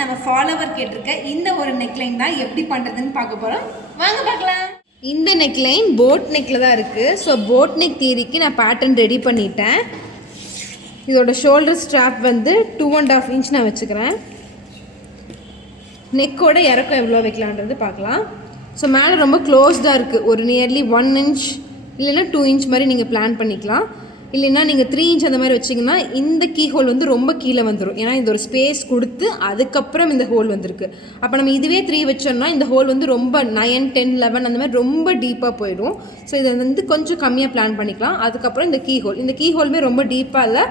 நம்ம ஃபாலோவர் கேட்டிருக்க இந்த ஒரு நெக்லைன் தான் எப்படி பண்ணுறதுன்னு பார்க்க போகிறோம். வாங்க பார்க்கலாம். இந்த நெக்லைன் போட் நெக்கில் தான் இருக்குது. ஸோ போட் நெக் தியரிக்கு நான் பேட்டர்ன் ரெடி பண்ணிட்டேன். இதோட ஷோல்டர் ஸ்ட்ராப் வந்து 2.5 இன்ச் நான் வச்சுக்கிறேன். நெக்கோட இறக்கம் எவ்வளோ வைக்கலான்றது பார்க்கலாம். ஸோ மேலே ரொம்ப க்ளோஸ்டாக இருக்குது. ஒரு நியர்லி 1 இன்ச் இல்லைன்னா 2 இன்ச் மாதிரி நீங்கள் பிளான் பண்ணிக்கலாம். இல்லைன்னா நீங்கள் 3 இன்ச் அந்த மாதிரி வச்சிங்கன்னா இந்த கீ ஹோல் வந்து ரொம்ப கீழே வந்துடும். ஏன்னா இந்த ஒரு ஸ்பேஸ் கொடுத்து அதுக்கப்புறம் இந்த ஹோல் வந்திருக்கு. அப்போ நம்ம இதுவே 3 வச்சோம்னா இந்த ஹோல் வந்து ரொம்ப 9, 10, 11 அந்த மாதிரி ரொம்ப டீப்பாக போயிடும். ஸோ இதை வந்து கொஞ்சம் கம்மியாக பிளான் பண்ணிக்கலாம். அதுக்கப்புறம் இந்த கீ ஹோலுமே ரொம்ப டீப்பாக இல்லை,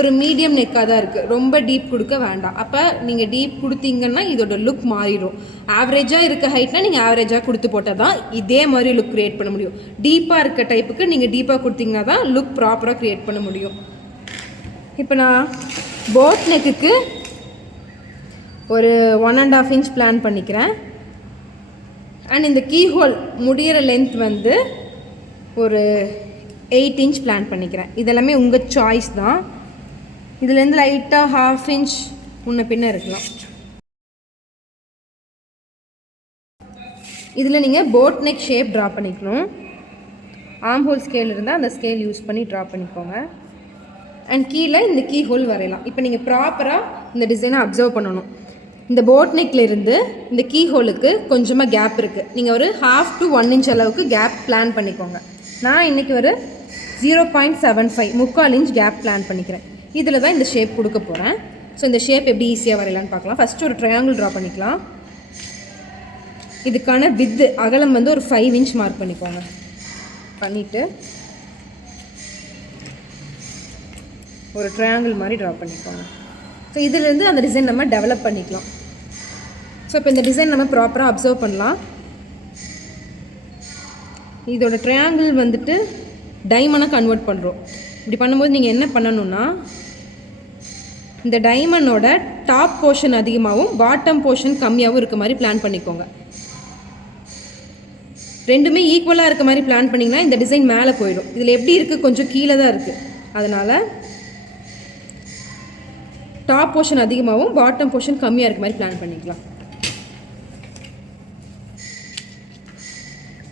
ஒரு மீடியம் நெக்காக தான் இருக்குது. ரொம்ப டீப் கொடுக்க வேண்டாம். அப்போ நீங்கள் டீப் கொடுத்தீங்கன்னா இதோட லுக் மாறிடும். ஆவரேஜாக இருக்க ஹைட்னா நீங்கள் ஆவரேஜாக கொடுத்து போட்டால் தான் இதே மாதிரி லுக் க்ரியேட் பண்ண முடியும். டீப்பாக இருக்க டைப்புக்கு நீங்கள் டீப்பாக கொடுத்தீங்கன்னா தான் லுக் ப்ராப்பராக க்ரியேட் பண்ண முடியும். இப்போ நான் போட் நெக்குக்கு ஒரு 1.5 இன்ச் பிளான் பண்ணிக்கிறேன். அண்ட் இந்த கீ ஹோல் முடிகிற லென்த் வந்து ஒரு 8 இன்ச் பிளான் பண்ணிக்கிறேன். இதெல்லாமே உங்கள் சாய்ஸ் தான். இதுலேருந்து லைட்டாக 1/2 இன்ச் முன்ன பின்ன இருக்கலாம். இதில் நீங்கள் போட் நெக் ஷேப் ட்ரா பண்ணிக்கணும். ஆர்ம் ஹோல் ஸ்கேல் இருந்தால் அந்த ஸ்கேல் யூஸ் பண்ணி ட்ரா பண்ணிக்கோங்க. அண்ட் கீழே இந்த கீ ஹோல் வரையலாம். இப்போ நீங்கள் ப்ராப்பராக இந்த டிசைனை அப்சர்வ் பண்ணணும். இந்த போட் நெக்கில் இருந்து இந்த கீ ஹோலுக்கு கொஞ்சமாக கேப் இருக்குது. நீங்கள் ஒரு 1/2 to 1 இன்ச் அளவுக்கு கேப் பிளான் பண்ணிக்கோங்க. நான் இன்றைக்கி ஒரு 0.75 3/4 இன்ச் கேப் பிளான் பண்ணிக்கிறேன். இதில் தான் இந்த ஷேப் கொடுக்க போகிறேன். ஸோ இந்த ஷேப் எப்படி ஈஸியாக வரையலான்னு பார்க்கலாம். ஃபஸ்ட்டு ஒரு ட்ரையாங்கிள் ட்ரா பண்ணிக்கலாம். இதுக்கான வித்து அகலம் வந்து ஒரு 5 இன்ச் மார்க் பண்ணிக்கோங்க. பண்ணிவிட்டு ஒரு ட்ரையாங்கிள் மாதிரி ட்ரா பண்ணிக்கோங்க. ஸோ இதிலேருந்து அந்த டிசைன் நம்ம டெவலப் பண்ணிக்கலாம். ஸோ இப்போ இந்த டிசைன் நம்ம ப்ராப்பராக அப்சர்வ் பண்ணலாம். இதோட ட்ரையாங்கிள் வந்துட்டு டைமண்டாக கன்வெர்ட் பண்ணுறோம். இப்படி பண்ணும்போது நீங்கள் என்ன பண்ணணுன்னா, இந்த டைமண்டோட டாப் போர்ஷன் அதிகமாகவும் பாட்டம் போர்ஷன் கம்மியாகவும் இருக்க மாதிரி பிளான் பண்ணிக்கோங்க. ரெண்டுமே ஈக்குவலாக இருக்க மாதிரி பிளான் பண்ணிங்கன்னா இந்த டிசைன் மேலே போயிடும். இதில் எப்படி இருக்குது, கொஞ்சம் கீழே தான் இருக்குது. அதனால் டாப் போர்ஷன் அதிகமாகவும் பாட்டம் போர்ஷன் கம்மியாக இருக்க மாதிரி பிளான் பண்ணிக்கலாம்.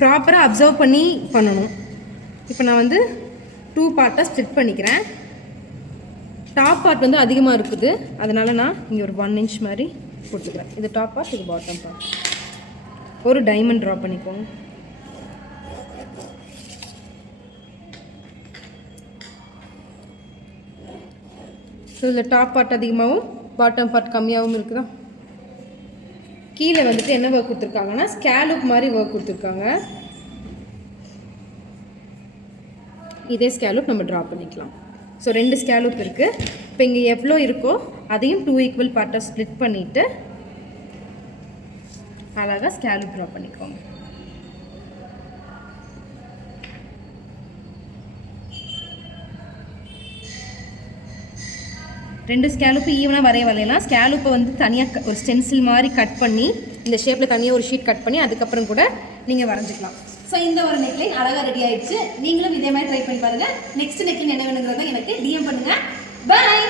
ப்ராப்பராக அப்சர்வ் பண்ணி பண்ணணும். இப்போ நான் வந்து 2 பார்ட்டாக ஸ்ப்ளிட் பண்ணிக்கிறேன். டாப் பார்ட் வந்து அதிகமாக இருக்குது, அதனால் நான் இங்கே ஒரு 1 இன்ச் மாதிரி கொடுத்துக்கிறேன். இது டாப் பார்ட், இது பாட்டம் பார்ட். ஒரு டைமண்ட் ட்ரா பண்ணிக்கோங்க. ஸோ இதில் டாப் பார்ட் அதிகமாகவும் பாட்டம் பார்ட் கம்மியாகவும் இருக்குதா. கீழே வந்துட்டு என்ன ஒர்க் கொடுத்துருக்காங்கன்னா ஸ்கேலூப் மாதிரி ஒர்க் கொடுத்துருக்காங்க. இதே ஸ்கேலூப் நம்ம ட்ரா பண்ணிக்கலாம். ஸோ 2 ஸ்கேலூப் இருக்குது. இப்போ இங்கே எவ்வளோ இருக்கோ அதையும் 2 ஈக்குவல் பார்ட்டாக ஸ்ப்ளிட் பண்ணிவிட்டு அழகாக ஸ்கேலூப் ட்ரா பண்ணிக்கோங்க. ரெண்டு ஸ்கேலூப்பு ஈவனாக வரையலாம். ஸ்கேலூப்பை வந்து தனியாக ஒரு ஸ்டென்சில் மாதிரி கட் பண்ணி இந்த ஷேப்பில் தனியாக ஒரு ஷீட் கட் பண்ணி அதுக்கப்புறம் கூட நீங்கள் வரைஞ்சிக்கலாம். ஸோ இந்த ஒரு நெக்லைன் அழகாக ரெடி ஆயிடுச்சு. நீங்களும் இதே மாதிரி ட்ரை பண்ணி பாருங்கள். நெக்ஸ்ட் நெக்லைன் என்ன வேணுங்கிறத எனக்கு டிஎம் பண்ணுங்கள். பாய்.